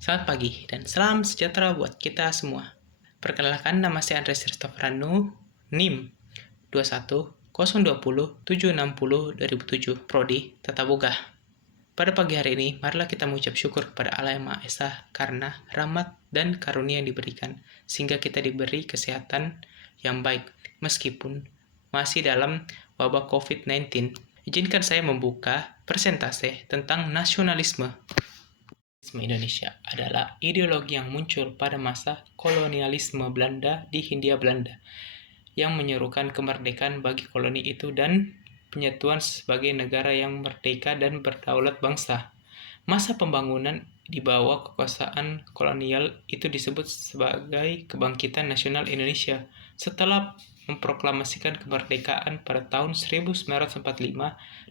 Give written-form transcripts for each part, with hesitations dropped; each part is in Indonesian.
Selamat pagi dan salam sejahtera buat kita semua. Perkenalkan, nama saya Andres Christopheranu, NIM 21020760 Prodi Tata Boga. Pada pagi hari ini, marilah kita mengucap syukur kepada Allah Yang Maha Esa karena rahmat dan karunia yang diberikan, sehingga kita diberi kesehatan yang baik, meskipun masih dalam wabah COVID-19. Izinkan saya membuka persentase tentang nasionalisme. Indonesia adalah ideologi yang muncul pada masa kolonialisme Belanda di Hindia Belanda, yang menyerukan kemerdekaan bagi koloni itu dan penyatuan sebagai negara yang merdeka dan berdaulat bangsa. Masa pembangunan di bawah kekuasaan kolonial itu disebut sebagai kebangkitan nasional Indonesia setelah memproklamasikan kemerdekaan pada tahun 1945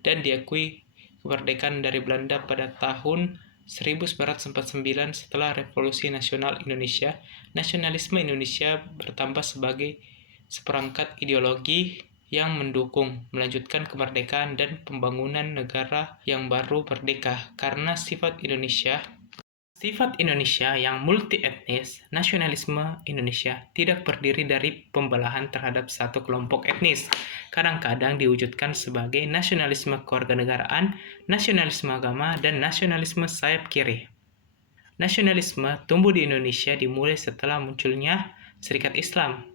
dan diakui kemerdekaan dari Belanda pada tahun 1949. Setelah Revolusi Nasional Indonesia, nasionalisme Indonesia bertambah sebagai seperangkat ideologi yang mendukung melanjutkan kemerdekaan dan pembangunan negara yang baru merdeka. Karena sifat Indonesia yang multi etnis, nasionalisme Indonesia tidak berdiri dari pembelahan terhadap satu kelompok etnis. Kadang-kadang diwujudkan sebagai nasionalisme kewarganegaraan, nasionalisme agama, dan nasionalisme sayap kiri. Nasionalisme tumbuh di Indonesia dimulai setelah munculnya Serikat Islam.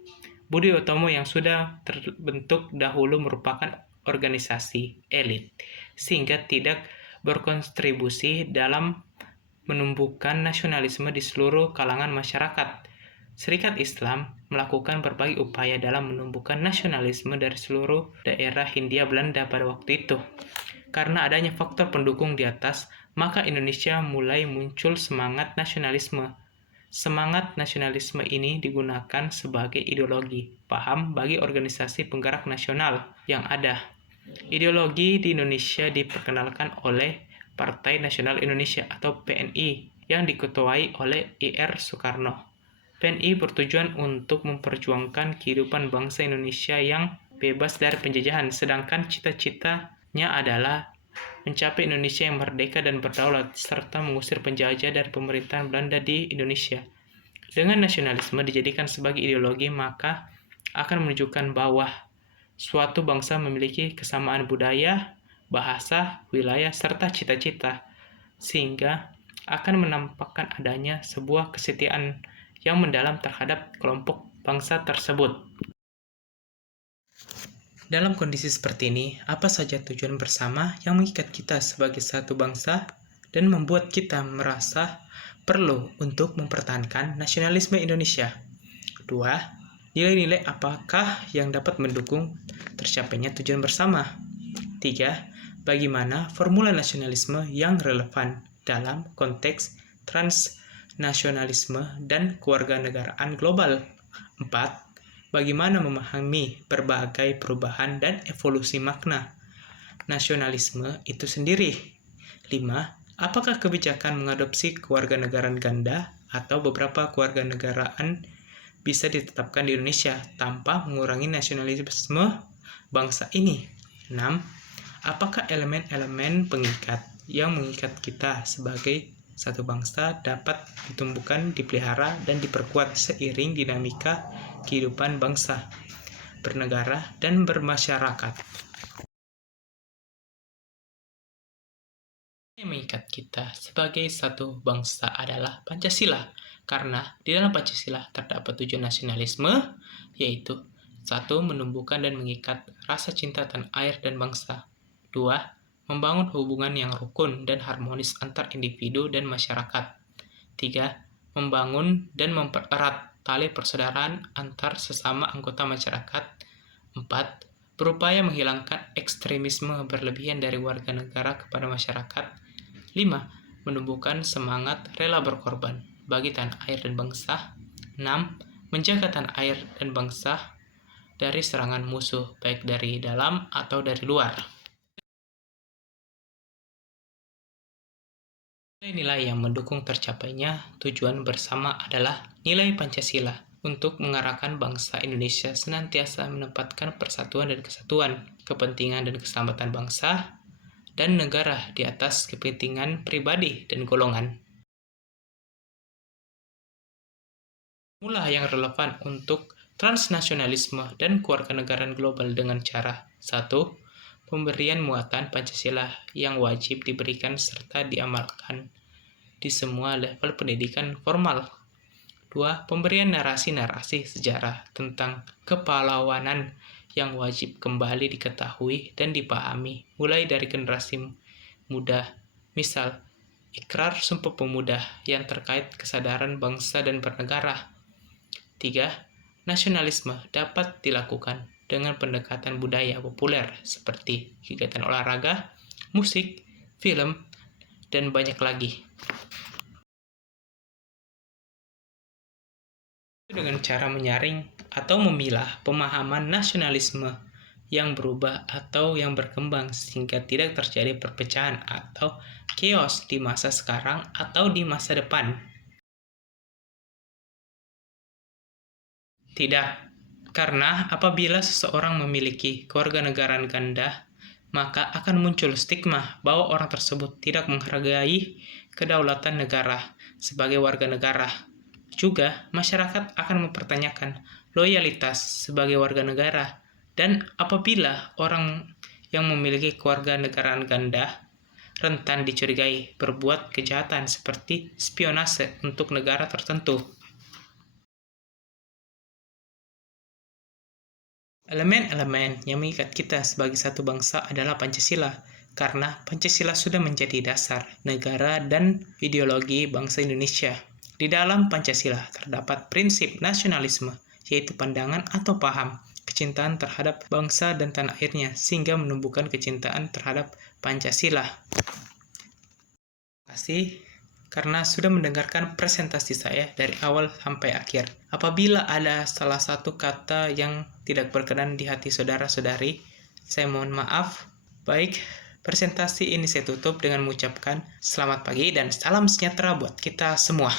Budi Utomo yang sudah terbentuk dahulu merupakan organisasi elit, sehingga tidak berkontribusi dalam menumbuhkan nasionalisme di seluruh kalangan masyarakat. Serikat Islam melakukan berbagai upaya dalam menumbuhkan nasionalisme dari seluruh daerah Hindia Belanda pada waktu itu. Karena adanya faktor pendukung di atas, maka Indonesia mulai muncul semangat nasionalisme. Semangat nasionalisme ini digunakan sebagai ideologi paham bagi organisasi penggerak nasional yang ada. Ideologi di Indonesia diperkenalkan oleh Partai Nasional Indonesia atau PNI yang diketuai oleh Ir Soekarno. PNI bertujuan untuk memperjuangkan kehidupan bangsa Indonesia yang bebas dari penjajahan, sedangkan cita-citanya adalah mencapai Indonesia yang merdeka dan berdaulat, serta mengusir penjajah dari pemerintahan Belanda di Indonesia. Dengan nasionalisme dijadikan sebagai ideologi, maka akan menunjukkan bahwa suatu bangsa memiliki kesamaan budaya, bahasa, wilayah, serta cita-cita, sehingga akan menampakkan adanya sebuah kesetiaan yang mendalam terhadap kelompok bangsa tersebut. Dalam kondisi seperti ini, apa saja tujuan bersama yang mengikat kita sebagai satu bangsa dan membuat kita merasa perlu untuk mempertahankan nasionalisme Indonesia? 2. Nilai-nilai apakah yang dapat mendukung tercapainya tujuan bersama? 3. Bagaimana formula nasionalisme yang relevan dalam konteks transnasionalisme dan kewarganegaraan global? 4. Bagaimana memahami berbagai perubahan dan evolusi makna nasionalisme itu sendiri? 5. Apakah kebijakan mengadopsi kewarganegaraan ganda atau beberapa kewarganegaraan bisa ditetapkan di Indonesia tanpa mengurangi nasionalisme bangsa ini? 6. Apakah elemen-elemen pengikat yang mengikat kita sebagai satu bangsa dapat ditumbuhkan, dipelihara, dan diperkuat seiring dinamika kehidupan bangsa, bernegara, dan bermasyarakat? Yang mengikat kita sebagai satu bangsa adalah Pancasila, karena di dalam Pancasila terdapat tujuan nasionalisme, yaitu 1. Menumbuhkan dan mengikat rasa cinta tanah air dan bangsa. 2. Membangun hubungan yang rukun dan harmonis antar individu dan masyarakat. 3. Membangun dan mempererat tali persaudaraan antar sesama anggota masyarakat. 4. Berupaya menghilangkan ekstremisme berlebihan dari warga negara kepada masyarakat. 5. Menumbuhkan semangat rela berkorban bagi tanah air dan bangsa. 6. Menjaga tanah air dan bangsa dari serangan musuh, baik dari dalam atau dari luar. Nilai-nilai yang mendukung tercapainya tujuan bersama adalah nilai Pancasila untuk mengarahkan bangsa Indonesia senantiasa menempatkan persatuan dan kesatuan, kepentingan dan keselamatan bangsa dan negara di atas kepentingan pribadi dan golongan. Formula yang relevan untuk transnasionalisme dan kewarganegaraan global dengan cara 1. Pemberian muatan Pancasila yang wajib diberikan serta diamalkan di semua level pendidikan formal. 2. Pemberian narasi-narasi sejarah tentang kepahlawanan yang wajib kembali diketahui dan dipahami mulai dari generasi muda. Misal, Ikrar Sumpah Pemuda yang terkait kesadaran bangsa dan bernegara. 3. Nasionalisme dapat dilakukan dengan pendekatan budaya populer seperti kegiatan olahraga, musik, film, dan banyak lagi. Dengan cara menyaring atau memilah pemahaman nasionalisme yang berubah atau yang berkembang sehingga tidak terjadi perpecahan atau chaos di masa sekarang atau di masa depan. Tidak, karena apabila seseorang memiliki kewarganegaraan ganda, maka akan muncul stigma bahwa orang tersebut tidak menghargai kedaulatan negara sebagai warga negara. Juga, masyarakat akan mempertanyakan loyalitas sebagai warga negara, dan apabila orang yang memiliki kewarganegaraan ganda rentan dicurigai berbuat kejahatan seperti spionase untuk negara tertentu. Elemen-elemen yang mengikat kita sebagai satu bangsa adalah Pancasila, karena Pancasila sudah menjadi dasar negara dan ideologi bangsa Indonesia. Di dalam Pancasila terdapat prinsip nasionalisme, yaitu pandangan atau paham kecintaan terhadap bangsa dan tanah airnya, sehingga menumbuhkan kecintaan terhadap Pancasila. Terima kasih karena sudah mendengarkan presentasi saya dari awal sampai akhir. Apabila ada salah satu kata yang tidak berkenan di hati saudara-saudari, saya mohon maaf. Baik, presentasi ini saya tutup dengan mengucapkan selamat pagi dan salam sejahtera buat kita semua.